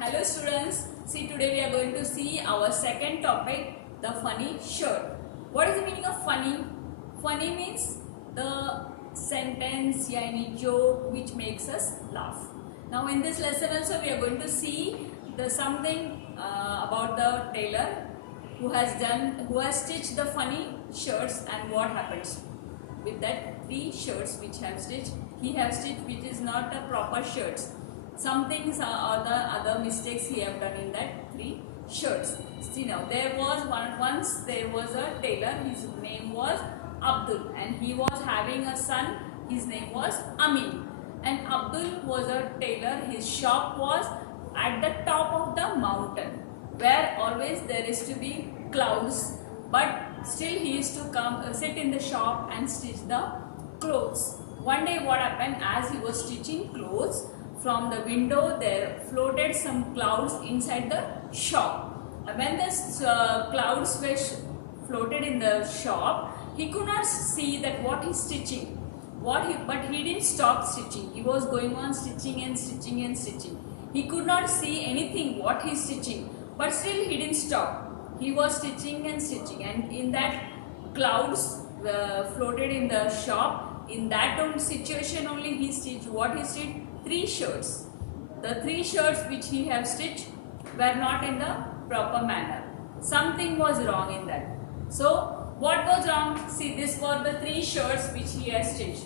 Hello students, see today we are going to see our second topic, the funny shirt. What is the meaning of funny? Funny means the sentence या any joke which makes us laugh. Now in this lesson also we are going to see the something about the tailor who has stitched the funny shirts and what happens with that three shirts which he have stitched which is not a proper shirts. Some things are the other mistakes he have done in that three shirts. See now, once there was a tailor. His name was Abdul, and he was having a son. His name was Amin. And Abdul was a tailor. His shop was at the top of the mountain, where always there is to be clouds. But still, he used to come sit in the shop and stitch the clothes. One day, what happened? As he was stitching clothes, from the window there floated some clouds inside the shop. When the clouds were floated in the shop, he could not see that what he's stitching. But he didn't stop stitching. He was going on stitching and stitching and stitching. He could not see anything what he's stitching, but still he didn't stop. He was stitching and stitching, and in that clouds floated in the shop. In that situation only he stitched what he stitched. Three shirts. The three shirts which he have stitched were not in the proper manner. Something was wrong in that. So what was wrong? See, this were the three shirts which he has stitched.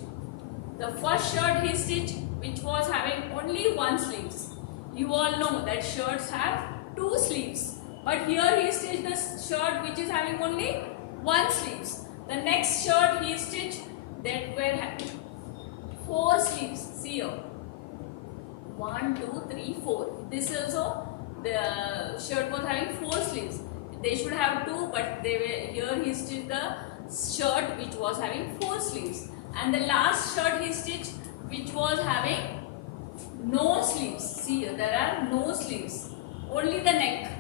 The first shirt he stitched which was having only one sleeves. You all know that shirts have two sleeves. But here he stitched the shirt which is having only one sleeves. The next shirt he stitched that were having four sleeves. See here. 1, 2, 3, 4. This also, the shirt was having four sleeves. They should have two, but they were here. He stitched the shirt which was having four sleeves, and the last shirt he stitched which was having no sleeves. See, there are no sleeves. Only the neck.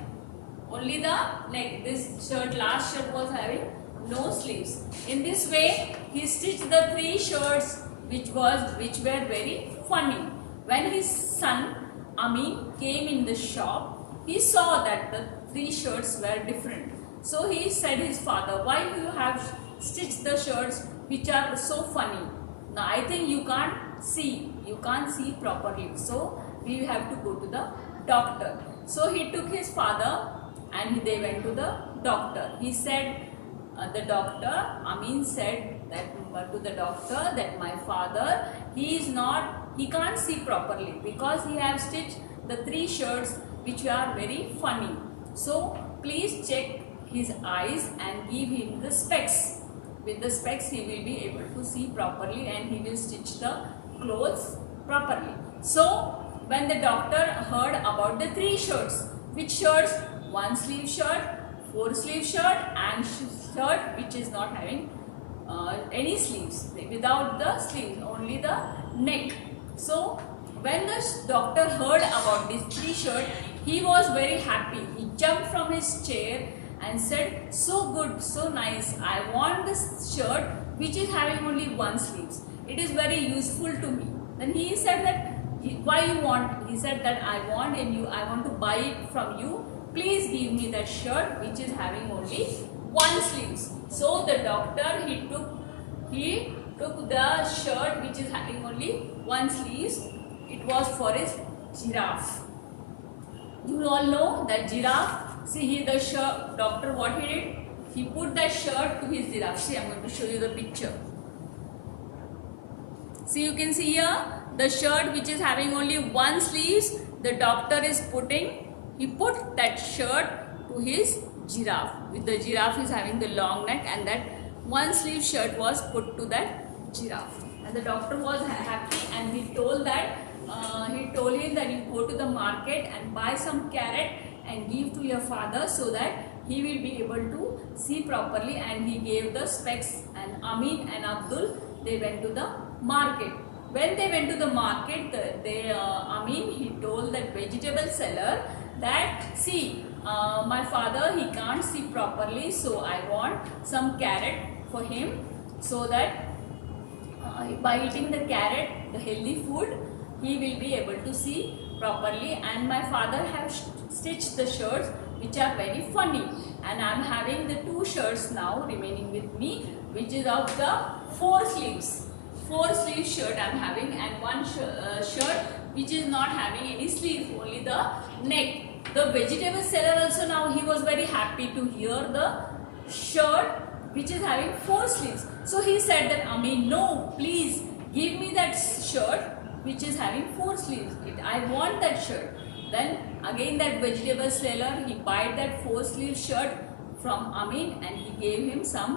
Only the neck. This shirt, last shirt, was having no sleeves. In this way, he stitched the three shirts which were very funny. When his son Amin came in the shop, he saw that the three shirts were different. So he said his father, "Why you have stitched the shirts which are so funny? Now I think you can't see properly. So we have to go to the doctor." So he took his father and they went to the doctor. He said, Amin said that to the doctor that my father, he can't see properly because he have stitched the three shirts which are very funny. So please check his eyes and give him the specs. With the specs he will be able to see properly and he will stitch the clothes properly. So when the doctor heard about the three shirts, which shirts? One sleeve shirt, four sleeve shirt, and shirt which is not having any sleeves, without the sleeves, only the neck. So when the doctor heard about these three shirts, he was very happy. He jumped from his chair and said, "So good, so nice. I want this shirt which is having only one sleeves. It is very useful to me." Then he said that, "Why you want?" He said that, "I want to buy it from you. Please give me that shirt which is having only one sleeves." So the doctor, he took the shirt which is having only one sleeves. It was for his giraffe. You all know that giraffe. See, the shirt, doctor, what he did? He put that shirt to his giraffe. See, I am going to show you the picture. See, you can see here the shirt which is having only one sleeves. The doctor he put that shirt to his giraffe. With the giraffe is having the long neck, and that one sleeve shirt was put to that giraffe. And the doctor was happy, and he told him that you go to the market and buy some carrot and give to your father so that he will be able to see properly. And he gave the specs, and Amin and Abdul, they went to the market. When they went to the market, Amin, he told that vegetable seller that, "See, my father, he can't see properly, so I want some carrot for him, so that by eating the carrot, the healthy food, he will be able to see properly, and my father have stitched the shirts which are very funny, and I am having the 2 shirts now remaining with me, which is of the 4 sleeves shirt I am having, and one shirt which is not having any sleeves, only the neck. The vegetable seller also now he was very happy to hear the shirt which is having 4 sleeves. So he said that Amin, no, please give me that shirt which is having 4 sleeves. I want that shirt. Then again that vegetable seller, he bought that 4 sleeve shirt from Amin, and he gave him some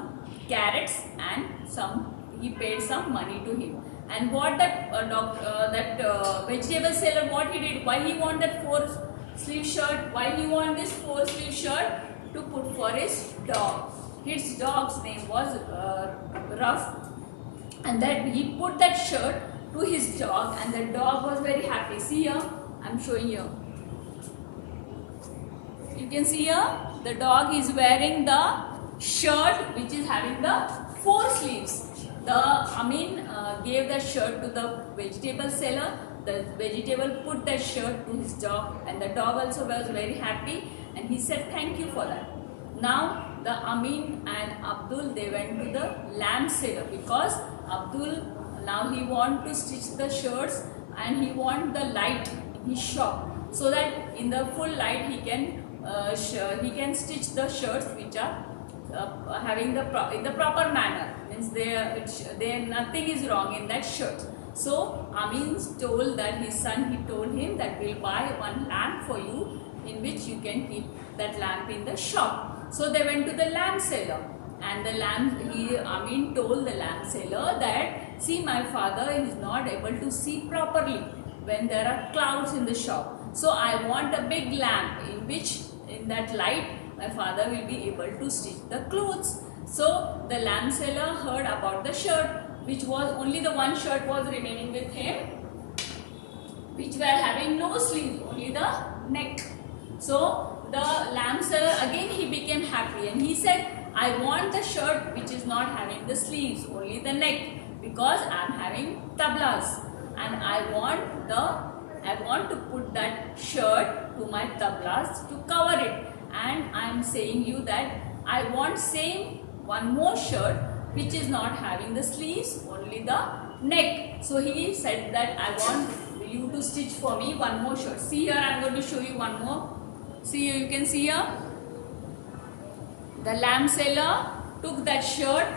carrots and he paid some money to him. And what that vegetable seller, what he did, why he want that 4 sleeve shirt, why he want this 4 sleeve shirt? To put for his dog. His dog's name was Ruff, and that he put that shirt to his dog, and the dog was very happy. See here, I am showing you. You can see here, the dog is wearing the shirt which is having the 4 sleeves. The Amin gave that shirt to the vegetable seller. The vegetable put that shirt to his dog, and the dog also was very happy, and he said thank you for that. Now the Amin and Abdul, they went to the lamp seller, because Abdul now he want to stitch the shirts, and he want the light in his shop, so that in the full light he can stitch the shirts which are having in the proper manner, means there nothing is wrong in that shirt. So Amin told that his son, he told him that we'll buy one lamp for you, in which you can keep that lamp in the shop. So they went to the lamp seller, and Amin told the lamp seller that, see, my father is not able to see properly when there are clouds in the shop. So I want a big lamp in which, in that light, my father will be able to stitch the clothes. So the lamp seller heard about the shirt, which was only the one shirt was remaining with him, which were having no sleeves, only the neck. So the lamp seller, again he became happy, and he said, I want the shirt which is not having the sleeves, only the neck, because I am having tablas, and I want to put that shirt to my tablas to cover it, and I am saying you that I want one more shirt which is not having the sleeves, only the neck. So he said that I want you to stitch for me one more shirt. See here, I am going to show you one more. See here, you can see here. The lamp seller took that shirt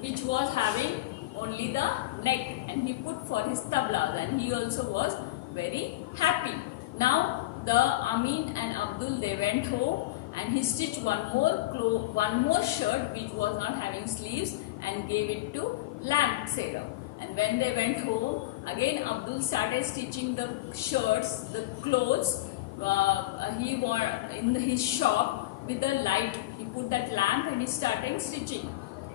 which was having only the neck, and he put for his tablas, and he also was very happy. Now the Amin and Abdul, they went home, and he stitched one more shirt which was not having sleeves, and gave it to lamp seller. And when they went home, again Abdul started stitching the shirts, the clothes he wore in his shop with the light. He put that lamp and he started stitching.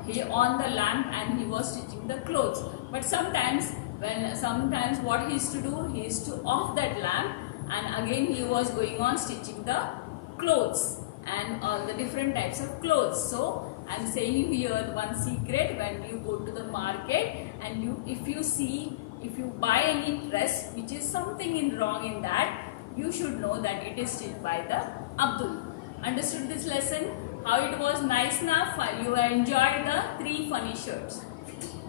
He on the lamp and he was stitching the clothes. But sometimes what he used to do, he used to off that lamp, and again he was going on stitching the clothes and all the different types of clothes. So I am saying here one secret: when you go to the market and if you buy any dress which is something wrong in that, you should know that it is stitched by the Abdul. Understood this lesson? How it was nice now? You enjoyed the 3 funny shirts.